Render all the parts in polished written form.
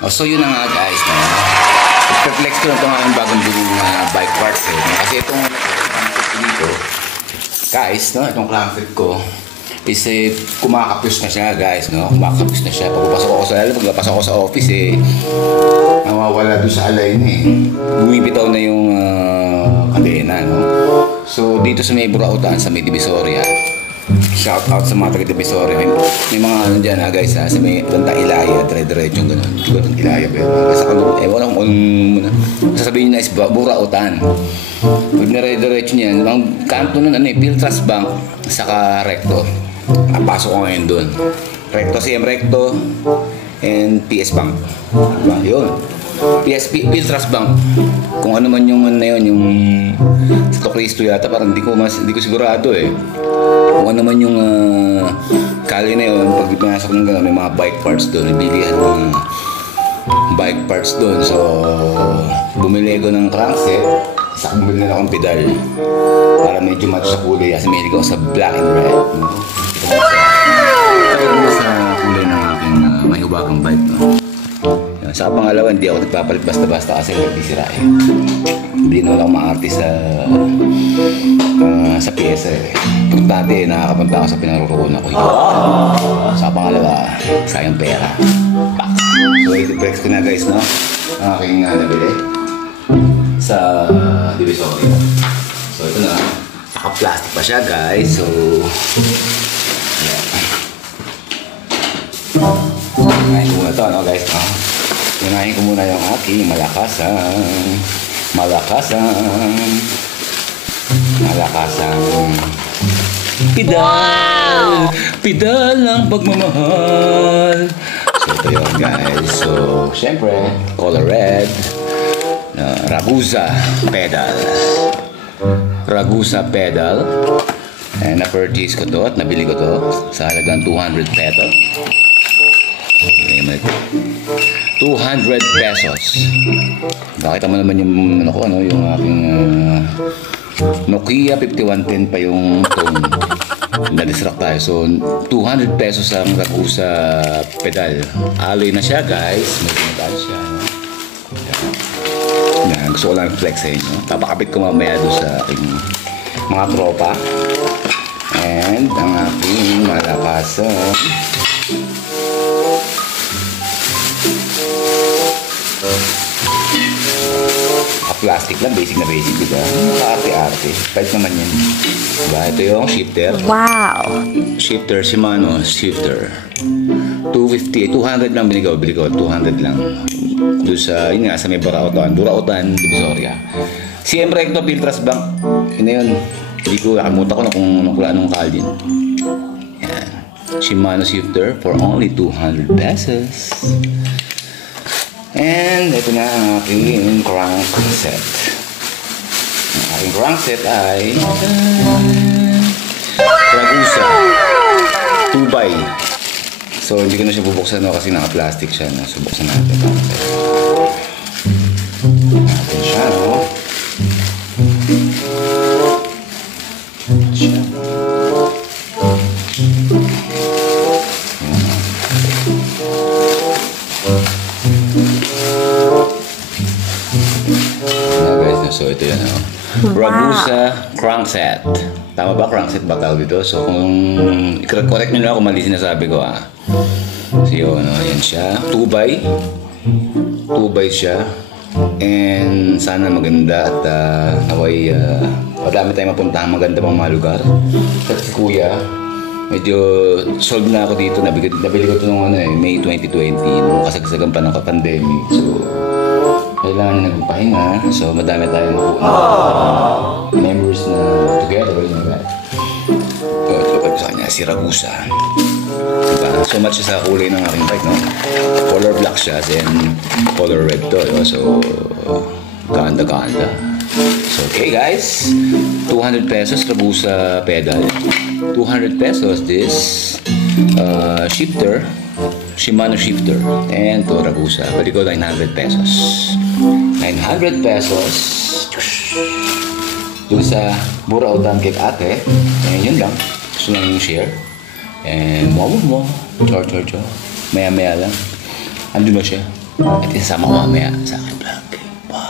Oh, so yun na nga guys, no? Perplex ko lang itong aking bagong buong bike parts eh. Kasi itong crankset dito, guys, no? Itong crankset ko is kumakapyos na siya guys, no? Kumakapyos na siya. Pagpapasok ako sa office eh, nawawala doon sa align eh. Bumibitaw na yung kadena, no? So dito sa may Burautan, sa may Divisoria, shout out sa mga taga-Divisoria. May mga ano dyan guys ha, sa may Tanta Ilaya, dire-diretso gano'n. Hindi ko Tanta Ilaya pero basta kung wala kung muna. Sasabihin nyo na is Burautan. Pag dire-diretso niyan, ang kanto nun ano eh, Piltras Bank, saka Recto. Pasok ko ngayon doon. Recto, CM Recto, and PS Bank. Diba? Yun. Piltras Bank. Kung ano man yung ano yun, yung sa Cristo yata, parang hindi ko sigurado eh. Kung ano man yung kali na yun, pag pinasok ng gano'n, may mga bike parts doon, bilihan ng bike parts doon. So, bumili ko ng crankset, bumili na akong pedal para medyo match sa kulay kasi may ko sa black and red. Kaya sa kulay ng aking may hubagang bike. No? Sa pangalawa, hindi ako nagpapalit basta-basta kasi hindi sira eh. Hindi na lang maarte sa pyesa eh. Importante, nakakapunta ako sa pinarurunan ko. Sa pangalawa, sayang pera. So, iti-flex ko na guys, no? Ang aking nabili sa Divisoria. So, ito na. Naka-plastic pa siya guys. So, ngayon ko muna ito, no guys? No? Unahin ko muna yung aking malakasang pedal. Wow! Pedal ng pagmamahal. So ito yun guys. So syempre color red, Ragusa pedal, and na-purchase ko to at nabili ko to sa halagang 200 pesos. 200 pesos. Nakita mo naman yung ano ko, ano, yung aking Nokia 5110 pa yung tone. Na-distract tayo. So 200 pesos ang Ragusa pedal. Alloy na siya guys. May pinadal siya. Yan, gusto ko lang flex sa inyo. Papakapit ko mamaya doon sa aking mga tropa. And ang aking malakasang plastic lang, basic na basic, diba? Arte-arte. Kahit naman yan. Diba? Ito yung shifter. Wow! Shifter, Shimano shifter. 250, 200 lang bili ko, 200 lang. Doon sa, yun nga, sa may Burautan, Divisoria. CM Recto, Piltras Bank. Yun na yun. Hindi ko, nakamuta ko na kung anong call din. Yan. Shimano shifter for only 200 pesos. And ito na ang aking crankset. Ang aking crankset ay Ragusa 2x. So hindi ko na siya bubuksan, no, kasi naka-plastic siya, no? So buksan natin. Natin siya, no? Siya. So ito yan, oh. Ragusa crankset. Tama ba? Crankset ba tawag dito? So kung i-correct nyo na kung mali sinasabi ko, ah. So yun, oh, yan siya. 2x siya. And sana maganda at naway madami tayong mapuntahan maganda pang mga lugar. At si Kuya, medyo solve na ako dito. Nabili ko ito nung May 2020, nung kasagsagan pa ng pandemic. So kailangan na nagpahinga. So madami tayong members na together. Ito sa kanya, si Ragusa. Diba? So much sa kulay ng aking bike, no? Color black siya and color red to. So ganda. So okay guys, 200 pesos Ragusa pedal. 200 pesos this shifter, Shimano shifter, and to Ragusa. Bali ko 900 pesos. 900 pesos dun sa Burautan kay ate. And yun lang, gusto lang yung share. And mo chor maya lang andun na siya. At isama ko mamaya sa aking vlog. Bye!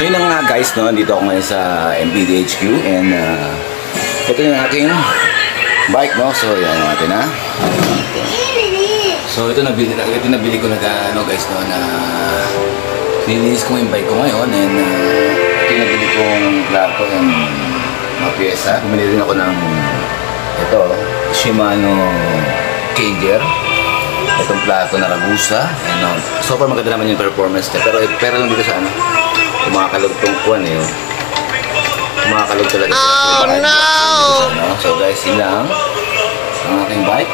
So yun nga guys, no? Dito ako ngayon sa MPDHQ and ito yung aking bike, no? So yan natin ha. So ito nabili ko na ano guys, no? Na nilinis ko yung bike ko ngayon and ito yung nabili kong plato and mga pyesa. Bumili rin ako ng ito, Shimano Canger. Itong plato na Ragusa and so far maganda naman yung performance niya, pero lang dito sa ano, kumakalog tong kuwan eh. Kumakalog talaga siya. Oh no! So guys, yun lang ang aking bike.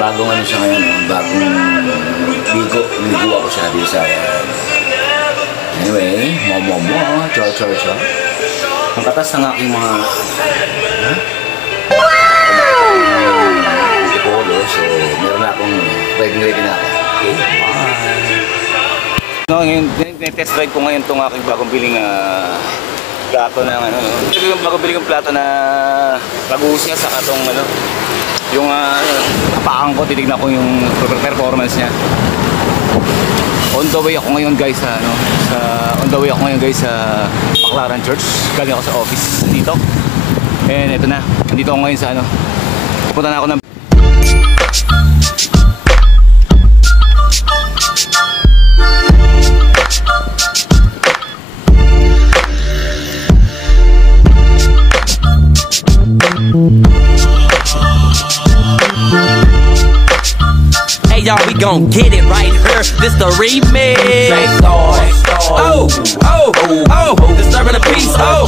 Bagong ano siya ngayon, bagong ligo ako siya dito sa anyway, chow. Ang katas ng aking mga polo, so meron na akong ready na ako. Okay, bye! No, ngayon, test ride ko ngayon itong aking bagong biling plato ng ano. Yung bagong biling plato na Ragusa sa itong ano, yung kapakan ko, titignan ko yung performance niya. On the way ako ngayon guys sa ano, sa Baclaran Church. Galing ako sa office dito. And ito na, nandito ako ngayon sa ano. Pupunta na ako ng Hey y'all, we gon' get it right here. This the remix. Oh, disturbing the peace. Oh.